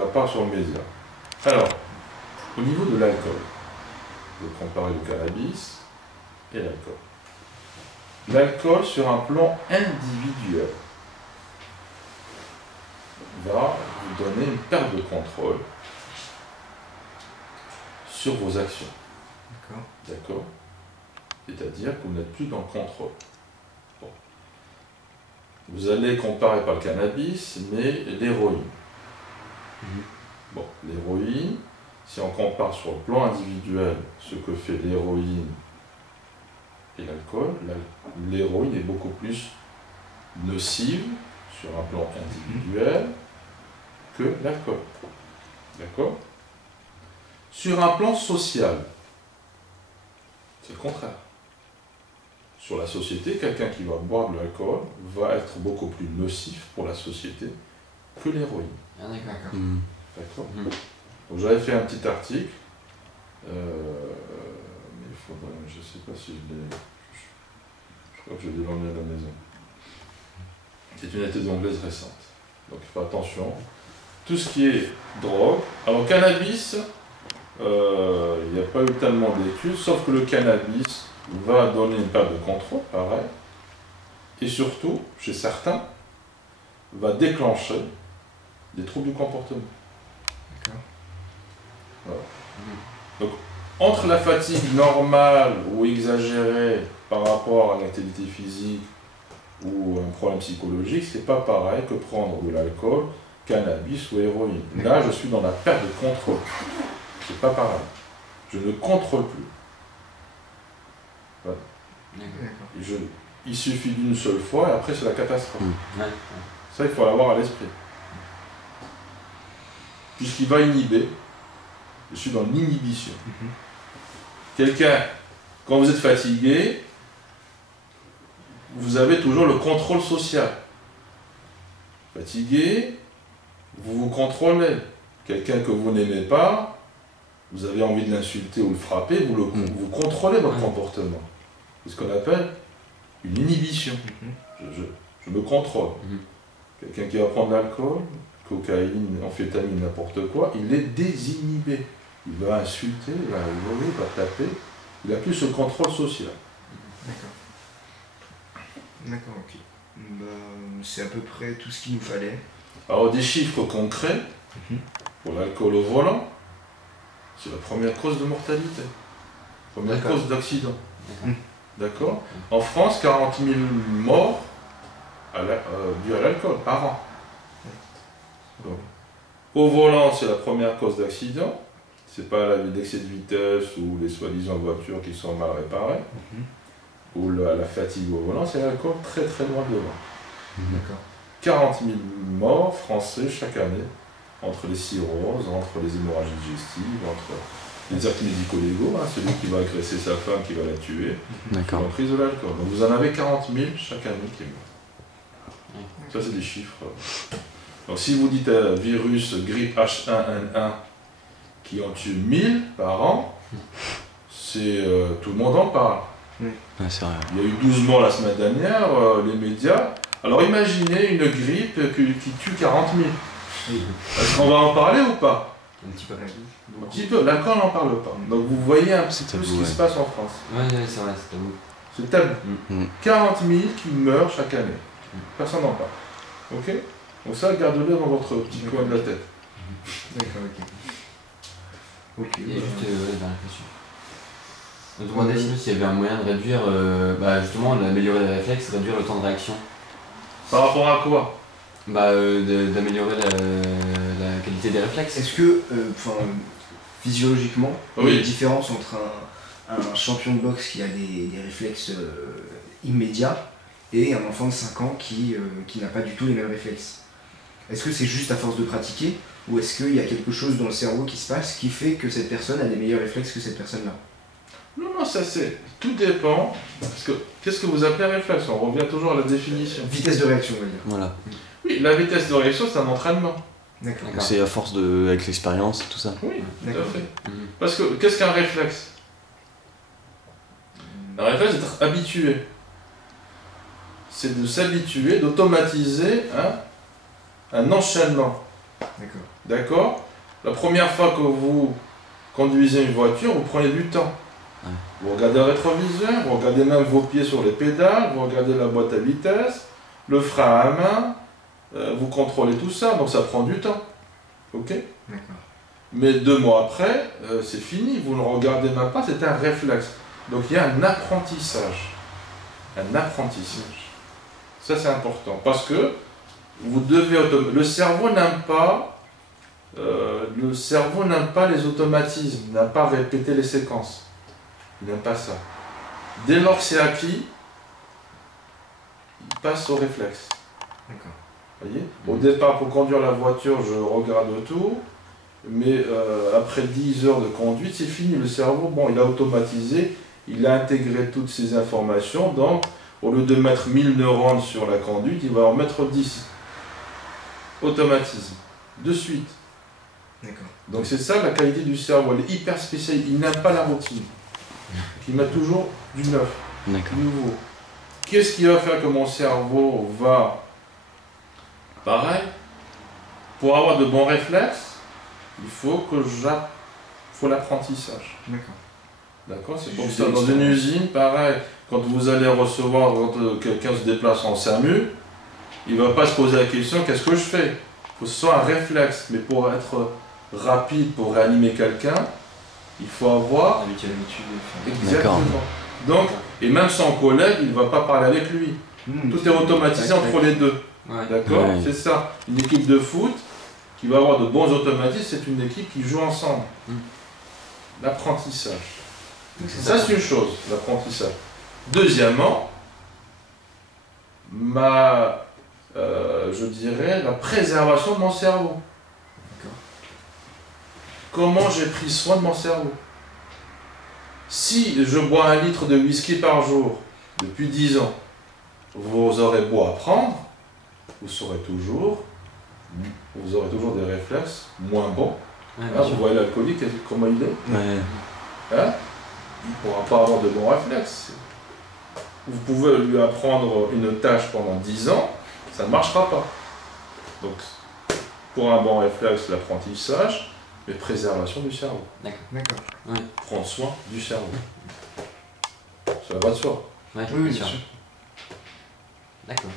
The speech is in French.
à part sur le média. Alors, au niveau de l'alcool, je vais comparer le cannabis et l'alcool. L'alcool, sur un plan individuel, va vous donner une perte de contrôle sur vos actions. D'accord. C'est-à-dire que vous n'êtes plus dans le contrôle. Bon. Vous allez comparer pas le cannabis, mais l'héroïne. Bon, l'héroïne, si on compare sur le plan individuel ce que fait l'héroïne et l'alcool, l'héroïne est beaucoup plus nocive sur un plan individuel que l'alcool. D'accord? Sur un plan social, c'est le contraire. Sur la société, quelqu'un qui va boire de l'alcool va être beaucoup plus nocif pour la société que l'héroïne. Ah, d'accord. D'accord. Donc j'avais fait un petit article, mais il faudrait, je ne sais pas si je l'ai, je crois que je l'ai emmené à la maison. C'est une étude anglaise récente, donc faites attention. Tout ce qui est drogue, alors cannabis, il n'y a pas eu tellement d'études, sauf que le cannabis va donner une perte de contrôle, pareil, et surtout, chez certains, va déclencher des troubles du comportement. Voilà. Donc, entre la fatigue normale ou exagérée par rapport à une activité physique ou un problème psychologique, c'est pas pareil que prendre de l'alcool, cannabis ou héroïne. Là, je suis dans la perte de contrôle. C'est pas pareil. Je ne contrôle plus. Voilà. Il suffit d'une seule fois et après c'est la catastrophe. Ça, il faut l'avoir à l'esprit. Puisqu'il va inhiber. Je suis dans l'inhibition. Quelqu'un, quand vous êtes fatigué, vous avez toujours le contrôle social. Fatigué, vous vous contrôlez. Quelqu'un que vous n'aimez pas, vous avez envie de l'insulter ou le frapper, vous contrôlez votre comportement. C'est ce qu'on appelle une inhibition. Je me contrôle. Quelqu'un qui va prendre de l'alcool, cocaïne, amphétamine, n'importe quoi, il est désinhibé. Il va insulter, il va voler, il va taper. Il n'a plus ce contrôle social. D'accord, ok. Bah, c'est à peu près tout ce qu'il nous fallait. Alors, des chiffres concrets, pour l'alcool au volant, c'est la première cause de mortalité. Première cause d'accident. D'accord. En France, 40 000 morts dus à l'alcool par an. Donc, au volant, c'est la première cause d'accident. C'est pas l'excès de vitesse ou les soi-disant voitures qui sont mal réparées, ou la fatigue au volant, c'est l'alcool très très loin devant. 40 000 morts français chaque année, entre les cirrhoses, entre les hémorragies digestives, entre les actes médico-légaux, celui qui va agresser sa femme, qui va la tuer, en prise de l'alcool. Donc vous en avez 40 000 chaque année qui meurent. Ça, c'est des chiffres. Donc si vous dites virus, grippe H1N1, qui en tue 1000 par an, c'est tout le monde en parle. Ouais, c'est vrai. Il y a eu 12 morts la semaine dernière, les médias. Alors imaginez une grippe qui tue 40 000. Est-ce qu'on va en parler ou pas? Un petit peu. Un petit peu, l'alcool n'en parle pas. Donc vous voyez un petit peu ce qui se passe en France. Ouais, c'est vrai, c'est tabou. C'est tabou. 40 000 qui meurent chaque année. Personne n'en parle. Ok? Donc ça, gardez-le dans votre petit coin de la tête. D'accord, ok. Ok. Et juste dernière question. On demandait s'il y avait un moyen de réduire, justement, d'améliorer les réflexes, réduire le temps de réaction. Par rapport à quoi? D'améliorer la qualité des réflexes. Est-ce que, physiologiquement, il y a une différence entre un champion de boxe qui a des réflexes immédiats et un enfant de 5 ans qui n'a pas du tout les mêmes réflexes? Est-ce que c'est juste à force de pratiquer, ou est-ce qu'il y a quelque chose dans le cerveau qui se passe qui fait que cette personne a des meilleurs réflexes que cette personne-là? Non, ça c'est... Tout dépend. Parce que, qu'est-ce que vous appelez réflexe? On revient toujours à la définition. Vitesse de réaction, on va dire. Voilà. Oui, la vitesse de réaction, c'est un entraînement. D'accord. C'est à force avec l'expérience et tout ça. Oui, tout à fait. Parce que, qu'est-ce qu'un réflexe? Un réflexe, c'est d'être habitué. C'est de s'habituer, d'automatiser un enchaînement. D'accord. D'accord? La première fois que vous conduisez une voiture, vous prenez du temps. Ouais. Vous regardez le rétroviseur, vous regardez même vos pieds sur les pédales, vous regardez la boîte à vitesse, le frein à main, vous contrôlez tout ça, donc ça prend du temps. Ok? D'accord. Mais 2 mois après, c'est fini, vous ne regardez même pas, c'est un réflexe. Donc il y a un apprentissage. Un apprentissage. Ça c'est important, parce que vous devez le cerveau n'aime pas les automatismes, il n'aime pas répéter les séquences. Il n'aime pas ça. Dès lors que c'est acquis, il passe au réflexe. D'accord. Voyez? Au départ, pour conduire la voiture, je regarde tout, mais après 10 heures de conduite, c'est fini. Le cerveau, bon, il a automatisé, il a intégré toutes ces informations, donc au lieu de mettre 1000 neurones sur la conduite, il va en mettre 10. Automatisme. De suite. D'accord. Donc c'est ça la qualité du cerveau, elle est hyper spéciale, il n'aime pas la routine. Il met toujours du neuf, D'accord. du nouveau. Qu'est-ce qui va faire que mon cerveau va... Pareil, pour avoir de bons réflexes, il faut que faut l'apprentissage. D'accord. D'accord? C'est C'est pour juste ça, des dans une expériences. usine, pareil, quand vous allez recevoir, quand quelqu'un se déplace en SAMU, il ne va pas se poser la question, qu'est-ce que je fais? Il faut que ce soit un réflexe, mais pour être rapide, pour réanimer quelqu'un, il faut avoir... L'habitude. Exactement. Donc, et même son collègue, il ne va pas parler avec lui. Tout est automatisé entre les deux. Ouais. D'accord? Ouais. C'est ça. Une équipe de foot qui va avoir de bons automatismes, c'est une équipe qui joue ensemble. L'apprentissage. Ça, c'est une chose, l'apprentissage. Deuxièmement, je dirais, la préservation de mon cerveau. D'accord. Comment j'ai pris soin de mon cerveau? Si je bois 1 litre de whisky par jour depuis 10 ans, vous aurez beau apprendre, vous aurez toujours des réflexes moins bons. Ouais, Hein, bien vous sûr. voyez l'alcoolique, comment il est? Ouais. Hein? Il ne pourra pas avoir de bons réflexes. Vous pouvez lui apprendre une tâche pendant 10 ans, ça ne marchera pas. Donc, pour un bon réflexe, l'apprentissage, mais préservation du cerveau. D'accord. Prendre soin du cerveau. Ça va de soi. Ouais, Oui, bien bien sûr. sûr. D'accord.